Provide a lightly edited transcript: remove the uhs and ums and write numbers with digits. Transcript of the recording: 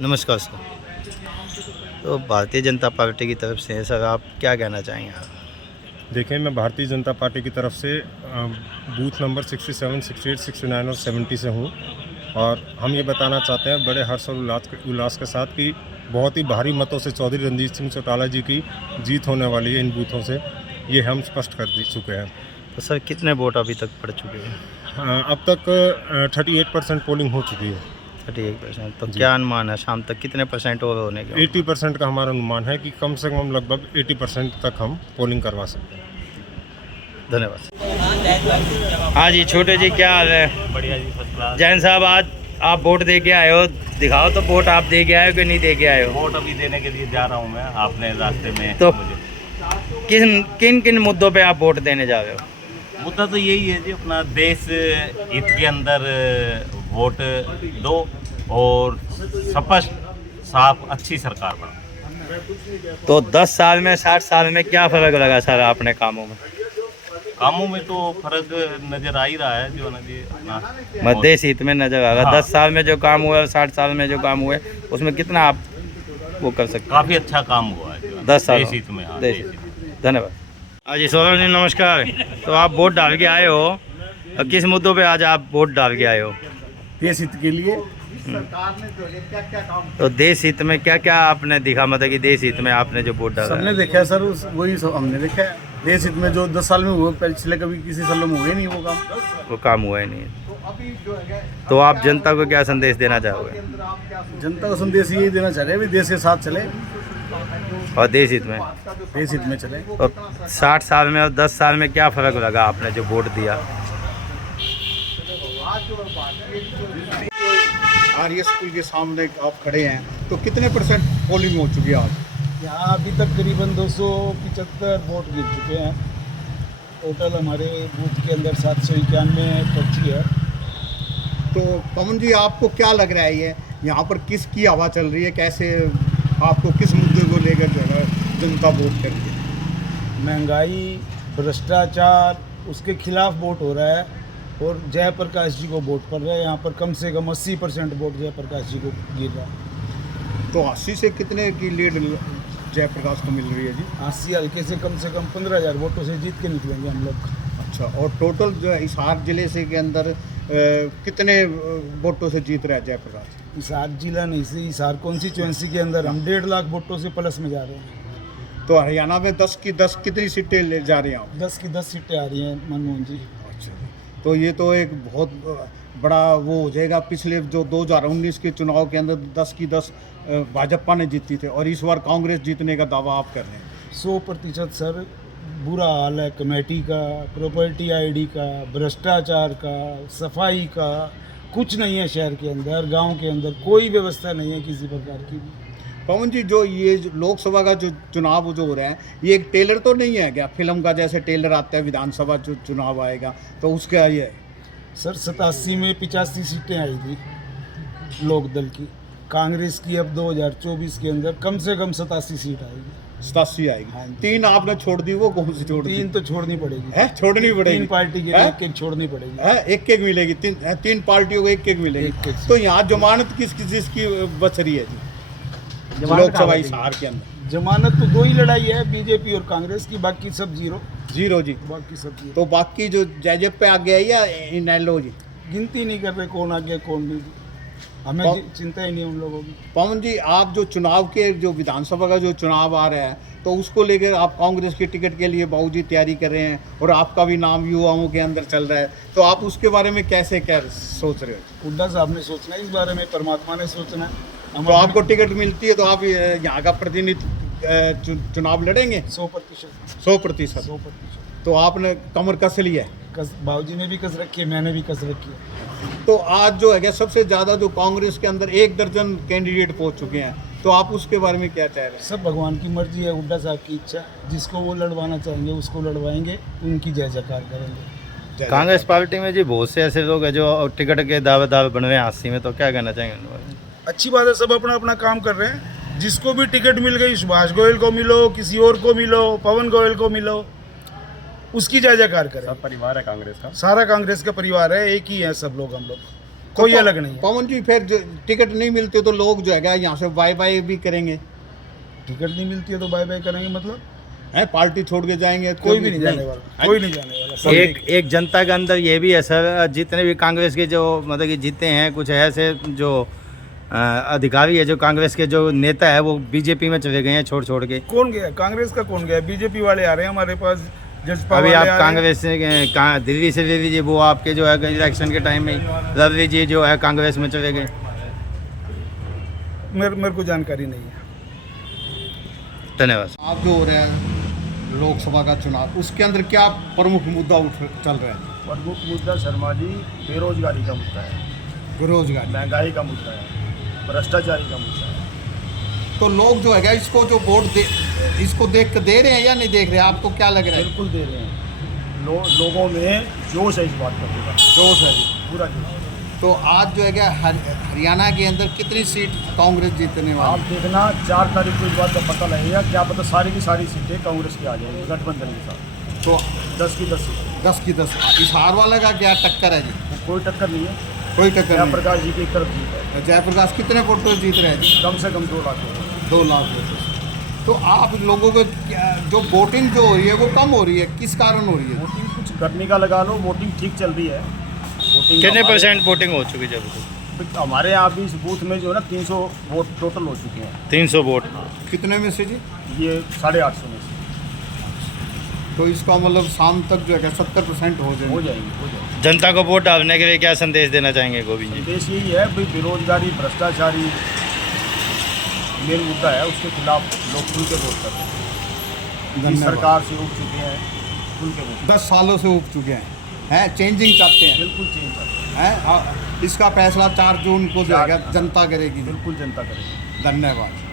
नमस्कार सर। तो भारतीय जनता पार्टी की तरफ से सर आप क्या कहना चाहेंगे? देखिए, मैं भारतीय जनता पार्टी की तरफ से बूथ नंबर 67, 68, 69 और 70 से हूँ और हम ये बताना चाहते हैं बड़े हर्ष और उल्लास के साथ कि बहुत ही भारी मतों से चौधरी रणजीत सिंह चौटाला जी की जीत होने वाली है इन बूथों से, ये हम स्पष्ट कर चुके हैं। तो सर कितने वोट अभी तक पड़ चुके हैं? अब तक 38% पोलिंग हो चुकी है। 38%। तो क्या अनुमान है शाम तक कितने परसेंट और होने के? 80% का हमारा अनुमान है कि कम से कम लगभग 80% तक हम पोलिंग करवा सकते हैं। धन्यवाद। हाँ जी, छोटे जी क्या हाल है? बढ़िया जी, फर्स्ट क्लास। जैन साहब, आज आप वोट दे के आए हो, दिखाओ तो वोट आप दे के आए हो कि नहीं दे के आए हो? वोट अभी देने के लिए जा रहा हूँ मैं, आपने रास्ते में तो मुझे किन किन मुद्दों पे आप वोट देने जा रहे हो? मुद्दा तो यही है जी, अपना देश हित के अंदर वोट दो और स्पष्ट साफ अच्छी सरकार बना। तो 10 साल में 60 साल में क्या फ़र्क लगा सर आपने कामों में? कामों में तो फर्क नज़र आ ही रहा है, जो ना जी अपना मध्य हित में नजर आ रहा। हाँ। 10 साल में जो काम हुआ और 60 साल में जो काम हुए उसमें कितना आप वो कर सकते काफ़ी अच्छा काम हुआ है 10 साल देश हित में। हाँ, देश देश हित। हित। धन्यवाद। हाँ जी सौरभ जी नमस्कार। तो आप वोट डाल के आए हो और किस मुद्दों पे आज आप वोट डाल के आए हो? देश हित के लिए। तो देश हित में क्या क्या आपने दिखा, मतलब कि देश हित में आपने जो वोट डाला सबने है? देखा है सर, वही सब हमने देखा है। देश हित में जो 10 साल में हुआ, पिछले कभी किसी साल में हुए नहीं वो काम। वो काम हुआ ही नहीं। तो आप जनता को क्या संदेश देना चाहोगे? जनता को संदेश यही देना चाह रहे हैं, भी देश के साथ चले, और देश हित में? देश हित में चले। और 60 साल में और 10 साल में क्या फ़र्क लगा आपने जो वोट दिया? आर्य स्कूल के सामने आप खड़े हैं, तो कितने % पोलिंग हो चुकी है आज? यहाँ अभी तक करीबन 275 वोट गिर चुके हैं। टोटल हमारे बूथ के अंदर 791 पर्ची है। तो पवन जी, आपको क्या लग रहा है ये यहाँ पर किसकी हवा चल रही है? कैसे आपको किस मुद्दे को लेकर जो है जनता वोट कर रही है? महंगाई, भ्रष्टाचार, उसके खिलाफ वोट हो रहा है और जयप्रकाश जी को वोट पड़ रहा है। यहाँ पर कम से कम 80% वोट जयप्रकाश जी को गिर रहा है। तो 80 से कितने की लीड जयप्रकाश को मिल रही है जी? 80 हल्के से कम 15,000 वोटों से जीत के निकलेंगे हम लोग। अच्छा, और टोटल जो है हिसार जिले से के अंदर कितने वोटों से जीत रहा है जयप्रकाश? हिसार जिला नहीं से हिसार कॉन्स्टिट्यूएंसी के अंदर हम 1.5 लाख वोटों से प्लस में जा रहे हैं। तो हरियाणा में 10 की 10 कितनी सीटें ले जा रहे हैं आप? 10 की 10 सीटें आ रही हैं मनमोहन जी। अच्छा, तो ये तो एक बहुत बड़ा वो हो जाएगा। पिछले जो 2019 के चुनाव के अंदर 10 की 10 भाजपा ने जीती थे और इस बार कांग्रेस जीतने का दावा आप कर रहे हैं। 100% सर बुरा हाल है कमेटी का, प्रॉपर्टी आईडी का, भ्रष्टाचार का, सफाई का, कुछ नहीं है शहर के अंदर, गांव के अंदर कोई व्यवस्था नहीं है किसी प्रकार की भी। पवन जी, जो ये लोकसभा का जो चुनाव जो हो रहा है, ये एक टेलर तो नहीं है क्या? फिल्म का जैसे टेलर आता है विधानसभा जो चुनाव आएगा, तो उसका ये है। सर 87 में 85 सीटें आई थी लोकदल की। कांग्रेस की अब 2024 के अंदर कम से कम 87 सीट आएगी। 87 आएगी। 3 आपने छोड़ दी, वो कौन सी छोड़ दी? 3 तो छोड़नी पड़ेगी है, छोड़नी पड़ेगी। 3 पार्टी के लिए एक छोड़नी पड़ेगी है, एक मिलेगी। 3 पार्टियों को एक मिलेगी। एक-एक। तो यहाँ जमानत किस की बच रही है जी लोकसभा हिसार के अंदर? जमानत तो 2 ही लड़ाई है, बीजेपी और कांग्रेस की, बाकी सब जीरो जी। बाकी सब जीरो। तो बाकी जो जैजेब पे आ गया है या इनेलो जी? गिनती नहीं कर रहे कौन आगे कौन नहीं, हमें चिंता ही नहीं उन लोगों की। पवन जी, आप जो चुनाव के जो विधानसभा का जो चुनाव आ रहा है, तो उसको लेकर आप कांग्रेस की टिकट के लिए बाबूजी तैयारी कर रहे हैं और आपका भी नाम युवाओं के अंदर चल रहा है, तो आप उसके बारे में कैसे क्या सोच रहे हो? हुड्डा साहब ने सोचना है इस बारे में, परमात्मा ने सोचना है। तो आपको टिकट मिलती है तो आप यहाँ का प्रतिनिधि चुनाव लड़ेंगे? 100%। 100%। तो आपने कमर कस लिया है? बाबूजी ने भी कस रखी है, मैंने भी कस रखी है। तो आज जो है सबसे ज़्यादा जो कांग्रेस के अंदर 1 दर्जन कैंडिडेट पहुंच चुके हैं, तो आप उसके बारे में क्या चाह रहे हैं? सब भगवान की मर्जी है, हुड्डा साहब की इच्छा, जिसको वो लड़वाना चाहेंगे उसको लड़वाएंगे, उनकी जय जयकार करेंगे। कांग्रेस पार्टी में जी बहुत से ऐसे लोग हैं जो टिकट के दावेदार बन रहे हैं 80 में, तो क्या कहना चाहेंगे उन बारे में? अच्छी बात है, सब अपना अपना काम कर रहे हैं। जिसको भी टिकट मिल गई, सुभाष गोयल को मिलो, किसी और को मिलो, पवन गोयल को मिलो, उसकी जय जयकार करें। सब परिवार है कांग्रेस का। सारा कांग्रेस का परिवार है, एक ही है सब लोग हम लोग। कोई अलग नहीं है। पवन जी फिर टिकट नहीं मिलती तो लोग जो है यहाँ से बाय बाय भी करेंगे, टिकट नहीं मिलती है तो बाय बाय करेंगे मतलब है पार्टी छोड़ के जाएंगे, कोई भी नहीं जाने वाला, कोई नहीं जाने वाला। सब एक जनता के अंदर ये भी है सर, जितने भी कांग्रेस के जो मतलब कि जीते हैं, कुछ ऐसे जो अधिकारी है, जो कांग्रेस के जो नेता है, वो बीजेपी में चले गए हैं छोड़ छोड़ के। कौन गया कांग्रेस का, कौन गया? बीजेपी वाले आ रहे हैं हमारे पास, जसपा अभी वाले आप आ रहे हैं। कांग्रेस से दिल्ली से ले लीजिए, वो आपके जो है इलेक्शन के टाइम में रवि जी जो है कांग्रेस में चले गए। मेरे को जानकारी नहीं है। धन्यवाद। आप जो हो रहा है लोकसभा का चुनाव, उसके अंदर क्या प्रमुख मुद्दा चल रहा है? प्रमुख मुद्दा शर्मा जी बेरोजगारी का मुद्दा है, बेरोजगारी, महंगाई का मुद्दा है, भ्रष्टाचारी का मुद्दा है। तो लोग जो है इसको जो वोट दे, इसको देख के दे रहे हैं या नहीं देख रहे हैं? आपको क्या लग रहा है? बिल्कुल दे रहे हैं, लोगों में जोश है इस बात का, पूरा जोश है जी। पूरा जोश। तो आज जो है हरियाणा के अंदर कितनी सीट कांग्रेस जीतने आप वाली? देखना 4 तारीख को इस बात का पता लगेगा, क्या पता सारी की सारी सीटें कांग्रेस की आ जाएंगी गठबंधन के साथ। तो 10 की 10 सीटें, 10 की 10। इस हार वाले का क्या टक्कर है जी? कोई टक्कर नहीं है। कोई टक्कर नहीं। प्रकाश जी की एक तरफ जीत है, जयप्रकाश कितने वोट तो जीत रहे हैं जी? कम से कम 2 लाख वोट। 2 लाख वोट। तो आप लोगों को जो वोटिंग जो हो रही है वो कम हो रही है, किस कारण हो रही है? वोटिंग कुछ करने का लगा लो, वोटिंग ठीक चल रही है। वोटिंग कितने हमारे- % वोटिंग हो चुकी है जब? हमारे यहाँ भी इस बूथ में जो है ना 300 वोट टोटल हो चुके हैं। 300 वोट। कितने में से जी? ये 850 में से तो इसका मतलब शाम तक जो है 70% हो हो जाएंगे। जाएंगे। जनता को वोट डालने के लिए क्या संदेश देना चाहेंगे गोविंद जी? संदेश यही है भाई, बेरोजगारी भ्रष्टाचारी मेन मुद्दा है, उसके खिलाफ लोग खुल के वोट करते हैं। इस धन्यवाद। सरकार से उठ चुके हैं, खुल के वोट 10 सालों से उग चुके हैं, चेंजिंग चाहते हैं, बिल्कुल चेंज करते हैं। इसका फैसला 4 जून को जो है जनता करेगी। हैं, बिल्कुल जनता करेगी। धन्यवाद।